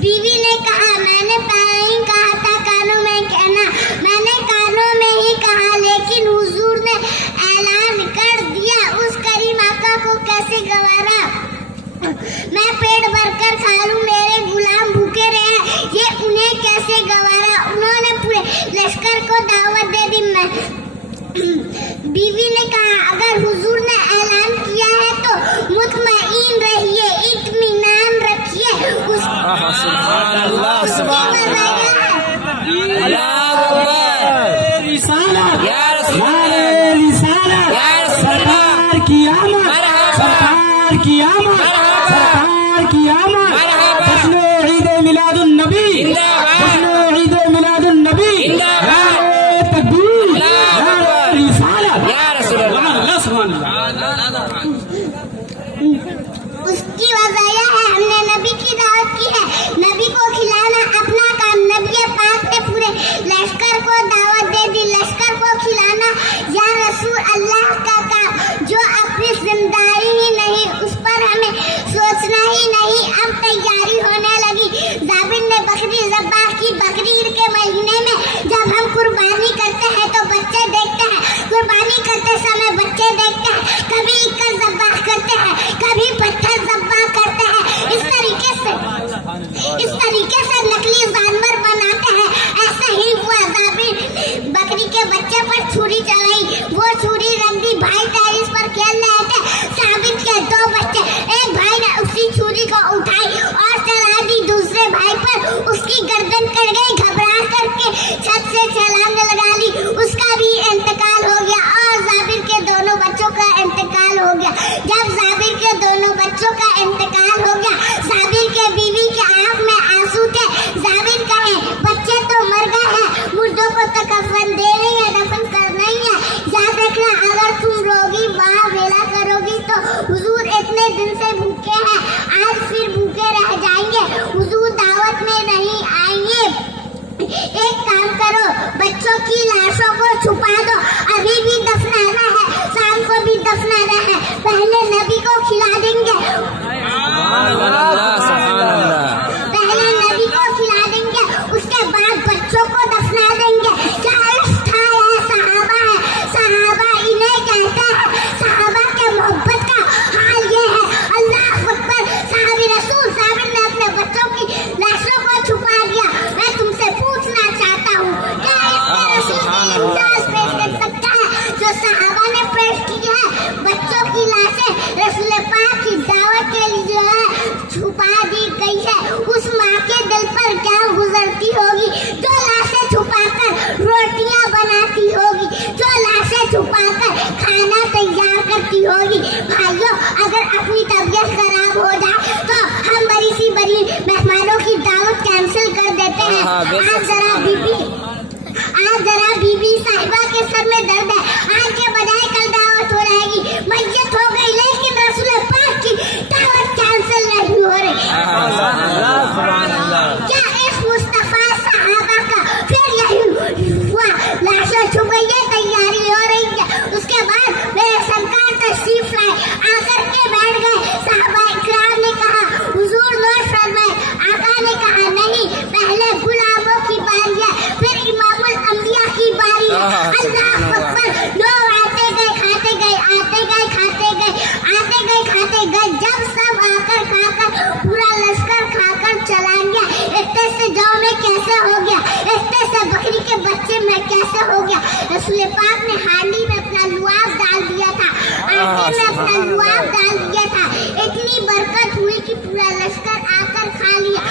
बीवी ने कहा, मैंने पहले ही कहा था कानों में कहना, मैंने कानों में ही कहा, लेकिन हुजूर ने ऐलान कर दिया। उस करीम आका को कैसे गवारा, मैं पेट भरकर खा लूं, मेरे गुलाम भूखे रहे, ये उन्हें कैसे गवारा। उन्होंने पूरे लश्कर को दावत दे दी। बीवी ने कहा, अगर हुजूर ने ऐलान किया है तो मुतमईन रहिए, इत्मीनान रखिए। उसकी वजह यह है, हमने नबी की दावत की है, नबी को खिलाना अपना काम। नबी पाक ने पूरे लश्कर को दावत दे दी, लश्कर को खिलाना या रसूल अल्लाह का काम, जो अपनी जिम्मेदारी ही नहीं, उस पर हमें सोचना ही नहीं। अब तैयारी होने लगी। जाबिर ने बकरी ज़ब्बाह की। बकरी ईद के महीने में जब हम कुर्बानी करते हैं तो बच्चे देखते हैं, कुर्बानी करते समय बच्चे देखते हैं, कभी इक्का ज़ब्बाह करते हैं, कभी पत्थर ज़ब्बाह करते हैं। इस तरीके से नकली जानवर बनाते हैं। ऐसा ही हुआ, जाबिर बकरी के बच्चे पर छुरी चलाई, वो छुरी रख दी। भाई टेरिस पर खेल रहे थे, जाबिर के दो बच्चे, एक भाई ने उसी छुरी को उठाई और चला दी दूसरे भाई पर, उसकी गर्दन कट गई। घबरा करके छत से छलांग लगा ली, उसका भी इंतकाल हो गया और जाबिर के दोनों बच्चों का इंतकाल हो गया। जब जाबिर के दोनों बच्चों का इंतकाल हो गया, जाबिर के बीवी के आंख में आंसू थे। जाबिर कहे, बच्चे तो मर गए हैं, मुर्दों को तो कफन दे रही है, दफन करना ही है। याद रखना, अगर तुम रोगी वहाँ वेला करोगी तो हुजूर इतने दिन से भूखे हैं, आज फिर भूखे रह जाएंगे, हुजूर दावत में नहीं आएंगे। एक काम करो, बच्चों की लाशों को छुपा दो, अभी भी दफनाना है, शाम को भी दफनाना है, पहले नबी को खिला देंगे, उसके बाद बच्चों को दफना देंगे। क्या था यह सहाबा है, सहाबा इन्हें कहते हैं, सहाबा के मोहब्बत का हाल ये है। अल्लाह अकबर। साहबी रसूल साबिर ने अपने बच्चों की लाशों को छुपा दिया। मैं तुमसे पूछना चाहता हूँ, क्या इसके रसूल की इम्तियाज पेश कर सकता है जो सहाबा ने पेश की है? बच्चों की लाशें रसूल पाक की दावत के लिए छुपा दी गई है। उस माँ के दिल पर क्या गुजरती होगी जो लाशें छुपाकर रोटियां बनाती होगी, जो लाशें छुपाकर खाना तैयार करती होगी। भाइयों, अगर अपनी तबीयत खराब हो जाए तो हम बड़ी सी बड़ी मेहमानों की दावत कैंसिल कर देते हैं। आज जरा बीबी साहिबा के सर में दर्द है, आज के बजाय कल दावत हो रहेगी। मैयत हो गई लेकिन रसूल पाक की दावत कैंसिल नहीं हो रही। क्या इस मुस्तफा सहाबा का फिर यही हुआ? लाशें छुप गई है, तैयारी हो रही है। उसके बाद मेरे सरकार तशरीफ लाए, आकर के बैठ गए। साहबा इकराम ने कहा, हुजूर नोट फरमाए। आका ने कहा, नहीं, पहले गुलामों की बारी है, फिर इमामुल अंबिया की बारी है। अल्लाह अकबर। लोग आते गए, खाते गए, आते गए, खाते गए, आते गए, खाते गए। जब सब आकर खाकर पूरा लश्कर खाकर चला गया, इतने से जौ में कैसे हो गया, इतने से बकरी के बच्चे में कैसे हो गया। रसूल पाक ने हांडी में अपना लुआब डाल दिया था, आटे में अपना लुआब डाल दिया था। इतनी बरकत हुई कि पूरा लश्कर आकर खा लिया।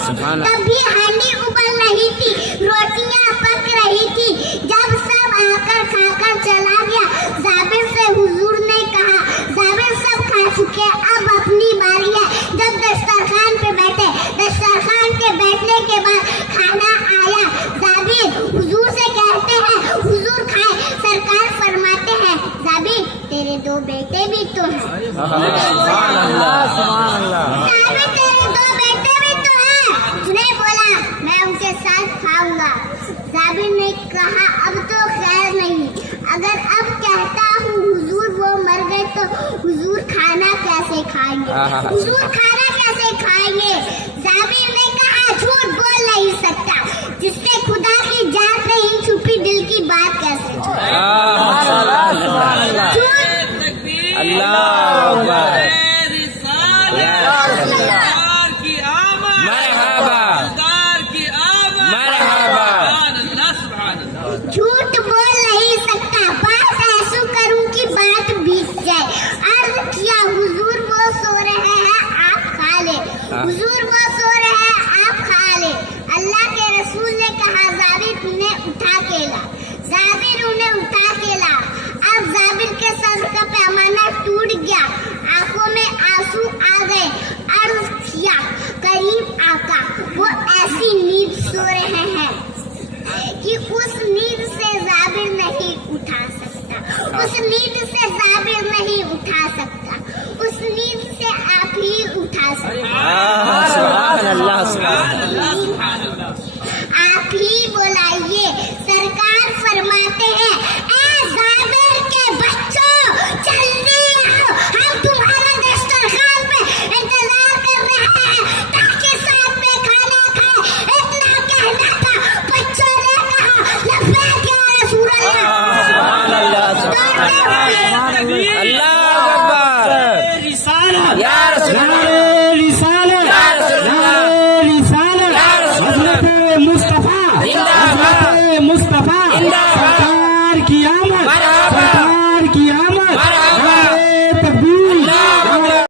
तब भी हांडी उबल रही थी, रोटियां पक रही थी। जब सब आकर खाकर चला गया, जाबिर से हुजूर ने कहा, जाबिर सब खा चुके, अब अपनी बारी है। जब दस्तरखान पे बैठे, दस्तरखान पे बैठने के बाद खाना आया। जाबिर हुजूर से कहते हैं, हुजूर खाए। सरकार फरमाते हैं, जाबिर तेरे दो बेटे भी तो हैं। जाबिर तेरे दो बेटे भी तो हैं। उसने बोला, मैं उनके साथ खाऊंगा। जाबिर ने कहा, अब तो खैर नहीं, अगर अब कहता हूँ हुजूर वो मर गए तो हुजूर खाना कैसे खाएंगे? हुजूर खाना कैसे खाएंगे? बुलाइए। जाबिर ने कहा झूठ बोल नहीं सकता, जिससे खुदा की जात नहीं छुपी दिल की बात कैसे झूठ। झूठ बोल नहीं सकता, बात ऐसू करूं कि बात बीत जाए। अर्ज किया हुजूर वो सो रहे हैं आप खा ले, हुजूर वो सो रहे हैं आप खा ले। अल्लाह के रसूल ने कहा जाबिर उन्हें उठा के ला, जाबिर उन्हें उठा के ला। अब जाबिर के सर का पैमाना टूट गया, आंखों में आंसू आ गए। अर्ज किया करीम आका वो ऐसी नींद सो रहे हैं कि उस नींद से जाबिर नहीं उठा सकता, उस नींद से जाबिर नहीं उठा सकता, उस नींद से आप ही उठा सकते। आप ही बुलाइए। सरकार फरमाते हैं ए जाबिर के बच्चों जल्दी आओ, हम तुम्हारा दस्तरखान पे इंतजार कर रहे हैं ताकि साथ में खाना खाए। इतना कहना था, बच्चों ने कहा लब्बैक या रसूल अल्लाह। मुस्तफा सरकार की आमद, सरकार की आमद,